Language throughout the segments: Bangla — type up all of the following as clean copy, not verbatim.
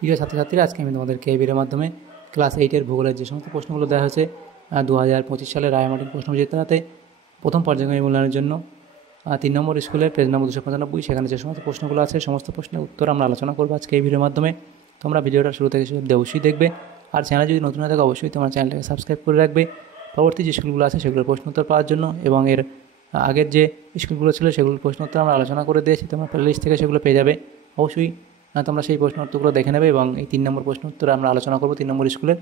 প্রিয় ছাত্রছাত্রীরা, আজকে আমি তোমাদেরকে এই ভিডিওর মাধ্যমে ক্লাস 8-এর ভূগোলের যে সমস্ত প্রশ্নগুলো দেওয়া হয়েছে 2025 সালে রায়মার্টিন প্রশ্নবিচিত্রাতে প্রথম পর্যায়ক্রমিক মূল্যায়নের জন্য 3 নম্বর স্কুলের পেজ নম্বর 295, সেখানে যে সমস্ত প্রশ্নগুলো আছে সমস্ত প্রশ্নের উত্তর আমরা আলোচনা করবো আজকে এই ভিডিওর মাধ্যমে। তোমরা ভিডিওটা শুরু থেকে শেষ অবধি অবশ্যই দেখবে, আর চ্যানেল যদি নতুন হয়ে থাকে অবশ্যই তোমার চ্যানেলটাকে সাবস্ক্রাইব করে রাখবে পরবর্তী যে স্কুলগুলো আছে সেগুলোর প্রশ্ন উত্তর পাওয়ার জন্য। এবং এর আগের যে স্কুলগুলো ছিল সেগুলোর প্রশ্ন উত্তর আমরা আলোচনা করে দিয়েছি, তোমরা প্লেলিস্ট থেকে সেগুলো পেয়ে যাবে। অবশ্যই তোমরা সেই প্রশ্ন উত্তরগুলো দেখে নেবে এবং এই 3 নম্বর প্রশ্ন উত্তর আমরা আলোচনা করবো 3 নম্বর স্কুলের।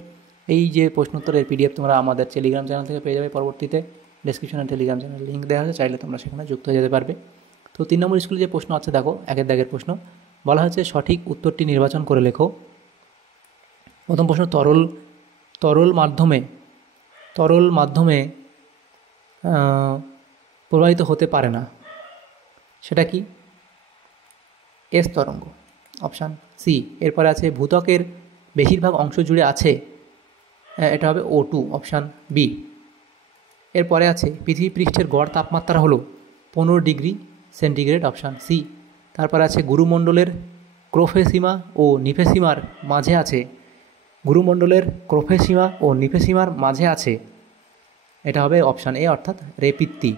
এই যে প্রশ্ন উত্তরের পিডিএফ তোমরা আমাদের টেলিগ্রাম চ্যানেল থেকে পেয়ে যাবে পরবর্তীতে। ডেসক্রিপশনে টেলিগ্রাম চ্যানেল লিঙ্ক দেওয়া আছে, চাইলে তোমরা সেখানে যুক্ত হয়ে যেতে পারবে। তো 3 নম্বর স্কুলে যে প্রশ্ন আছে দেখো, একের দাগের প্রশ্ন বলা হয়েছে সঠিক উত্তরটি নির্বাচন করে লেখো। প্রথম প্রশ্ন, তরল মাধ্যমে প্রবাহিত হতে পারে না, সেটা কি? এস তরঙ্গ, অপশান সি। এরপরে আছে ভূত্বকের বেশিরভাগ অংশ জুড়ে আছে, এটা হবে O2, অপশান বি। এরপরে আছে পৃথিবী পৃষ্ঠের গড় তাপমাত্রা হলো 15 ডিগ্রি সেন্টিগ্রেড, অপশান সি। তারপরে আছে গুরুমণ্ডলের ক্রোফেসীমা ও নিফেসীমার মাঝে আছে, এটা হবে অপশান এ, অর্থাৎ রেপিত্তি।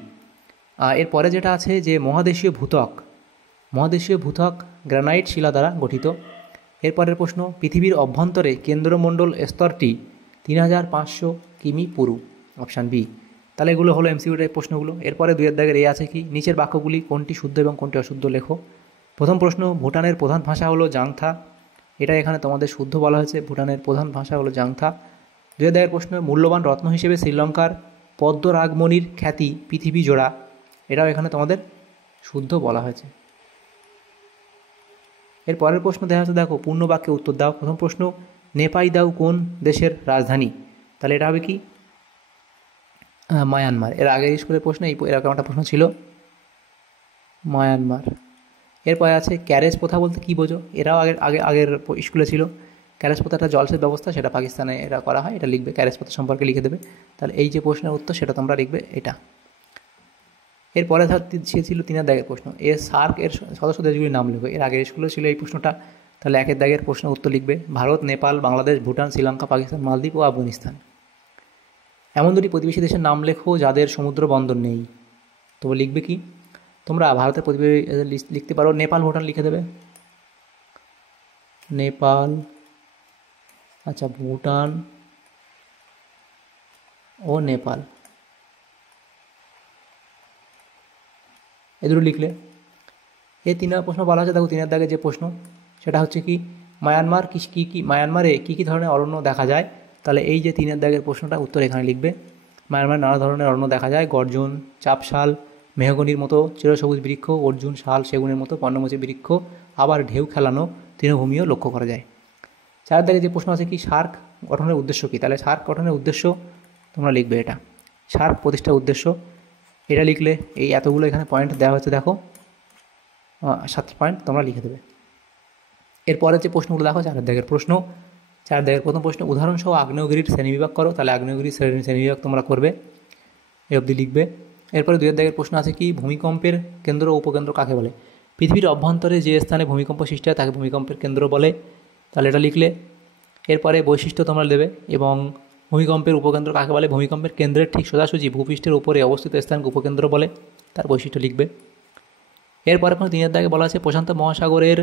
এরপরে যেটা আছে যে মহাদেশীয় ভূত্বক গ্রানাইট শিলা দ্বারা গঠিত। এরপরের প্রশ্ন, পৃথিবীর অভ্যন্তরে কেন্দ্রমণ্ডল স্তরটি 3500 কিমি পুরু, অপশান বি। তাহলে এগুলো হলো এমসিকিউ টাইপ প্রশ্নগুলো। এরপরে 2 দাগের আছে কি, নিচের বাক্যগুলি কোনটি শুদ্ধ এবং কোনটি অশুদ্ধ লেখো। প্রথম প্রশ্ন, ভুটানের প্রধান ভাষা হলো জাংথা, এটা এখানে তোমাদের শুদ্ধ বলা হয়েছে, ভুটানের প্রধান ভাষা হলো জাংথা। 2 দাগের প্রশ্ন, মূল্যবান রত্ন হিসেবে শ্রীলঙ্কার পদ্মরাগমণির খ্যাতি পৃথিবী জোড়া, এটাও এখানে তোমাদের শুদ্ধ বলা হয়েছে। এর পরের প্রশ্ন দেখা যাচ্ছে, দেখো পূর্ণ বাক্যে উত্তর দাও। প্রথম প্রশ্ন, নেপাইদাউ কোন দেশের রাজধানী? তাহলে এটা হবে কি? মায়ানমার। এর আগের স্কুলের প্রশ্ন এরকম একটা প্রশ্ন ছিল, মায়ানমার। এরপরে আছে ক্যারেজ প্রথা বলতে কী বোঝো? এরাও আগের স্কুলে ছিল। ক্যারেজ প্রথা একটা জলসেচ ব্যবস্থা, সেটা পাকিস্তানে এটা করা হয়, এটা লিখবে, ক্যারেজ প্রথা সম্পর্কে লিখে দেবে। তাহলে এই যে প্রশ্নের উত্তর সেটা তোমরা লিখবে এটা। এরপরে সে ছিল 3 দাগের প্রশ্ন, সার্ক এর সদস্য দেশগুলির নাম লিখবে। এর আগের স্কুলে ছিল এই প্রশ্নটা। তাহলে 1 দাগের প্রশ্নের উত্তর লিখবে ভারত, নেপাল, বাংলাদেশ, ভুটান, শ্রীলঙ্কা, পাকিস্তান, মালদ্বীপ ও আফগানিস্তান। এমন 2টি প্রতিবেশী দেশের নাম লেখো যাদের সমুদ্র বন্দর নেই। তো লিখবে কি? তোমরা ভারতের প্রতিবেশী লিখতে পারো নেপাল, ভুটান লিখে দেবে। নেপাল, আচ্ছা, ভুটান ও নেপাল, এ দুটো লিখলে। এই 3 নম্বর প্রশ্ন বলা আছে, দেখো 3 দাগে যে প্রশ্ন সেটা হচ্ছে কি, মায়ানমারে কী কী ধরনের অরণ্য দেখা যায়? তাহলে এই যে 3 দাগের প্রশ্নটা উত্তর এখানে লিখবে। মায়ানমারে নানা ধরনের অরণ্য দেখা যায়, গর্জন, চাপশাল, মেহগনির মতো চিরসবুজ বৃক্ষ, অর্জুন, শাল, সেগুনের মতো পর্ণমোচী বৃক্ষ, আবার ঢেউ খেলানো তৃণভূমিও লক্ষ্য করা যায়। 4 দাগে যে প্রশ্ন আছে কি, সার্ক গঠনের উদ্দেশ্য কী? তাহলে সার্ক গঠনের উদ্দেশ্য তোমরা লিখবে এটা, সার্ক প্রতিষ্ঠার উদ্দেশ্য, এটা লিখলে এই এতগুলো এখানে পয়েন্ট দেওয়া হচ্ছে, দেখো 7 পয়েন্ট তোমরা লিখে দেবে। এরপরে যে প্রশ্নগুলো দেখো 4 দাগের প্রশ্ন। 4 দাগের প্রথম প্রশ্ন, উদাহরণসহ আগ্নেয়গিরির শ্রেণীবিভাগ করো। তাহলে আগ্নেয়গিরির শ্রেণীবিভাগ তোমরা করবে, এই অবধি লিখবে। এরপরে 2 দাগের প্রশ্ন আছে কি, ভূমিকম্পের কেন্দ্র ও উপকেন্দ্র কাকে বলে? পৃথিবীর অভ্যন্তরে যে স্থানে ভূমিকম্প সৃষ্টি হয় তাকে ভূমিকম্পের কেন্দ্র বলে, তাহলে এটা লিখলে। এরপরে বৈশিষ্ট্য তোমরা দেবে এবং ভূমিকম্পের উপকেন্দ্র কাকে বলে? ভূমিকম্পের কেন্দ্রের ঠিক সোজাসুজি ভূপৃষ্ঠের উপরে অবস্থিত স্থানকে উপকেন্দ্র বলে, তার বৈশিষ্ট্য লিখবে। এরপরে 3 দাগে বলা আছে প্রশান্ত মহাসাগরের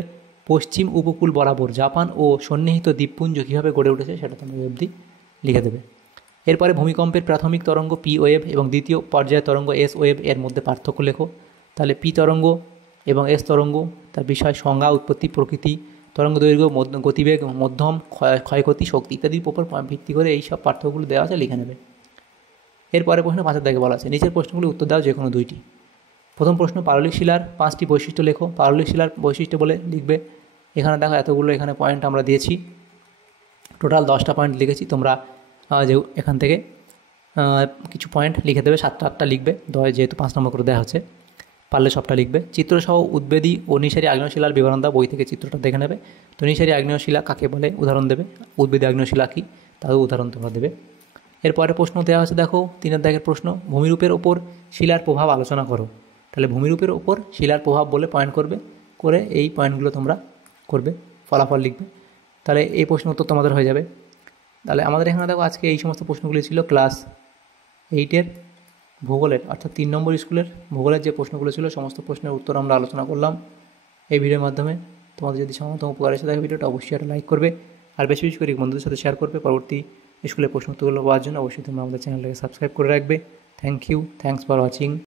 পশ্চিম উপকূল বরাবর জাপান ও সন্নিহিত দ্বীপপুঞ্জ কীভাবে গড়ে উঠেছে, সেটা তোমরা অবধি লিখে দেবে। এরপরে ভূমিকম্পের প্রাথমিক তরঙ্গ পি ওয়েভ এবং দ্বিতীয় পর্যায়ের তরঙ্গ এস ওয়েভ, এর মধ্যে পার্থক্য লেখো। তাহলে পি তরঙ্গ এবং এস তরঙ্গ, তার বিষয় সংজ্ঞা, উৎপত্তি, প্রকৃতি, তরঙ্গ দৈর্ঘ্য, গতিবেগ, মধ্যম, ক্ষয়ক্ষতি, শক্তি ইত্যাদির উপর ভিত্তি করে এই সব পার্থক্যগুলো দেওয়া আছে, লিখে নেবে। এরপরে প্রশ্ন 5 দাগে বলা আছে নিচের প্রশ্নগুলি উত্তর দাও যে কোনো 2টি। প্রথম প্রশ্ন, পাললিক শিলার 5টি বৈশিষ্ট্য লেখো। পাললিক শিলার বৈশিষ্ট্য বলে লিখবে। এখানে দেখো এতগুলো এখানে পয়েন্ট আমরা দিয়েছি, টোটাল 10টা পয়েন্ট লিখেছি। তোমরা যে এখান থেকে কিছু পয়েন্ট লিখে দেবে, 7টা 8টা লিখবে, যেহেতু 5 নম্বর করে দেওয়া হচ্ছে, পারলে সবটা লিখবে। চিত্রসহ উদ্বেদী ও নিঃসারী আগ্নেয়শিলার বিবরণ দাও, বই থেকে চিত্রটা দেখে নেবে। তো নিঃসারী আগ্নেয়শিলা কাকে বলে উদাহরণ দেবে, উদ্বেদী আগ্নেয়শিলা কী তারও উদাহরণ তোমরা দেবে। এরপরে প্রশ্ন দেওয়া হচ্ছে, দেখো 3 দাগের প্রশ্ন, ভূমিরূপের ওপর শিলার প্রভাব আলোচনা করো। তাহলে ভূমিরূপের ওপর শিলার প্রভাব বলে পয়েন্ট করবে, করে এই পয়েন্টগুলো তোমরা করবে, ফলাফল লিখবে। তাহলে এই প্রশ্ন উত্তর তোমাদের হয়ে যাবে। তাহলে আমাদের এখানে দেখো আজকে এই সমস্ত প্রশ্নগুলি ছিল ক্লাস 8-এর ভূগোলের, অর্থাৎ 3 নম্বর স্কুলের ভূগোলের যে প্রশ্নগুলো ছিল সমস্ত প্রশ্নের উত্তর আমরা আলোচনা করলাম এই ভিডিওর মাধ্যমে। তোমাদের যদি সামান্যতম উপকার এসে থাকে ভিডিওটা অবশ্যই একটা লাইক করবে, আর বেশি বেশি করে বন্ধুদের সাথে শেয়ার করবে। পরবর্তী স্কুলের প্রশ্ন উত্তরগুলো পাওয়ার জন্য অবশ্যই তোমরা আমাদের চ্যানেলটাকে সাবস্ক্রাইব করে রাখবে। Thank you, thanks for watching.